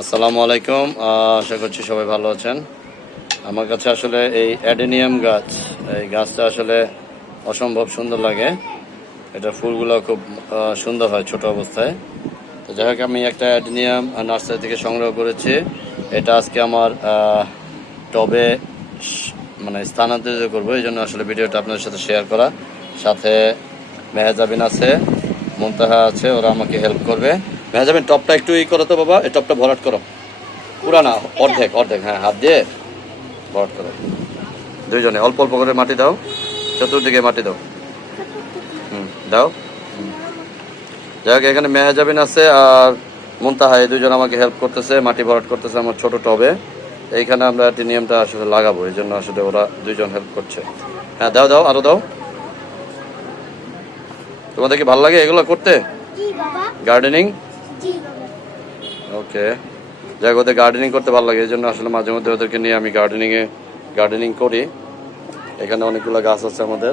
আসসালামু আলাইকুম। আশা করছি সবাই ভালো আছেন। আমার কাছে আসলে এই অ্যাডেনিয়াম গাছ, এই গাছটা আসলে অসম্ভব সুন্দর লাগে। এটা ফুলগুলো খুব সুন্দর হয় ছোট অবস্থায়। তো যাই হোক, আমি একটা অ্যাডেনিয়াম নার্সারি থেকে সংগ্রহ করেছি। এটা আজকে আমার টবে মানে স্থানান্তরিত করবো, এই জন্য আসলে ভিডিওটা আপনাদের সাথে শেয়ার করা। সাথে মেহজাবিন আছে, মুনতাহা আছে, ওরা আমাকে হেল্প করবে। মেহজাবিন, টপটা একটু করো তো বাবা, এই টপটা ভরাট করো। পুরা না, অর্ধেক অর্ধেক, হ্যাঁ, হাত দিয়ে ভরাট করো। দুইজনে অল্প অল্প করে মাটি দাও, চতুর্দিকে মাটি দাও। দাও। যাই হোক, এখানে মেহজাবিন আছে আর মুনতাহা, এই দুজন আমাকে হেল্প করতেছে, মাটি ভরাট করতেছে আমার ছোট টবে। এইখানে আমরা অ্যাডেনিয়ামটা আসলে লাগাবো, এই জন্য আসলে ওরা দুইজন হেল্প করছে। হ্যাঁ, দাও দাও, আরো দাও। তোমাদের কি ভালো লাগে এগুলো করতে, গার্ডেনিং? ওকে। যাই হোক, ওদের গার্ডেনিং করতে ভালো লাগে, এই জন্য আসলে মাঝে মধ্যে ওদেরকে নিয়ে আমি গার্ডেনিং করি। এখানে অনেকগুলো গাছ আছে আমাদের।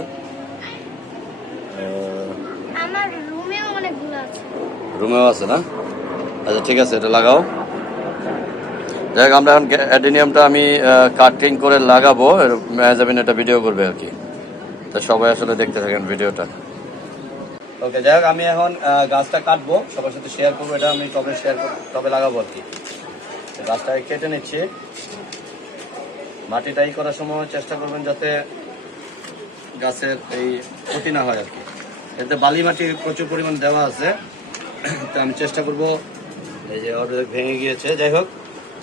রুমেও আছে না? আচ্ছা, ঠিক আছে, এটা লাগাও। যাই হোক, আমরা এখন অ্যাডেনিয়ামটা আমি কাটিং করে লাগাবো। মেহজাবিন এটা ভিডিও করবে আর কি। তো সবাই আসলে দেখতে থাকেন ভিডিওটা। ওকে, যাই হোক, আমি এখন গাছটা কাটবো, সবার সাথে শেয়ার করবো। এটা আমি টবে লাগাবো আর কি। গাছটা কেটে নিচ্ছি। মাটিটাই করার সময় চেষ্টা করবেন যাতে গাছের এই ক্ষতি না হয় আর কি। এতে বালি মাটি প্রচুর পরিমাণ দেওয়া আছে, তো আমি চেষ্টা করব। এই যে অর্ধেক ভেঙে গিয়েছে, যাই হোক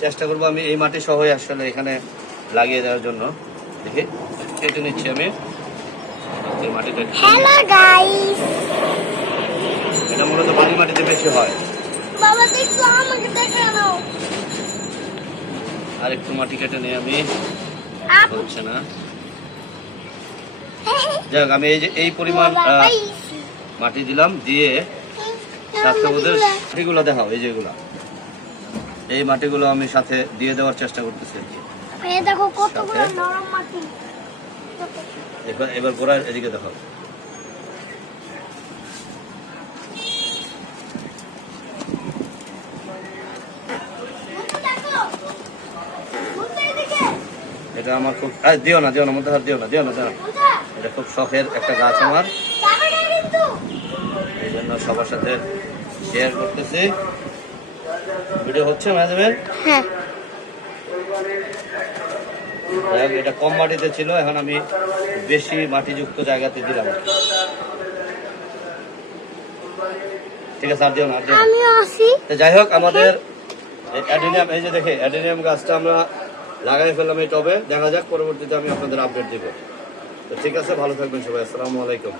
চেষ্টা করব আমি এই মাটি সহই আসলে এখানে লাগিয়ে দেওয়ার জন্য। দেখি, কেটে নিচ্ছি আমি এই মাটিটা। হ্যালো গাইস, এটা মূলত বালি মাটিতে বেশি হয়। বাবা দেখো, আমাকে দেখানো। আর একটু মাটি কেটে নিয়ে আমি, হচ্ছে না। যাই হোক, আমি এই পরিমাণ মাটি দিলাম, দিয়ে সাথে ওদের মাটিগুলো দেখাও। এই যেগুলা, এই মাটিগুলো আমি সাথে দিয়ে দেওয়ার চেষ্টা করতেছি। এই দেখো কতগুলো নরম মাটি। এবার গোড়ার এদিকে দেখাও। এটা আমার খুব, দিও না মধ্যে হাত দিও না। এটা খুব শখের একটা গাছ আমার, এই জন্য সবার সাথে শেয়ার করতেছি। ভিডিও হচ্ছে মাঝে। হ্যাঁ, এটা কম মাটিতে ছিল, এখন আমি বেশি মাটিযুক্ত জায়গাতে দিলাম। ঠিক আছে, আর দিও না। যাই হোক, আমাদের অ্যাডেনিয়াম, এই যে দেখে অ্যাডেনিয়াম গাছটা আমরা লাগাই ফেললাম এই টবে। দেখা যাক পরবর্তীতে আমি আপনাদের আপডেট দিব। তো ঠিক আছে, ভালো থাকবেন সবাই। আসসালামু আলাইকুম।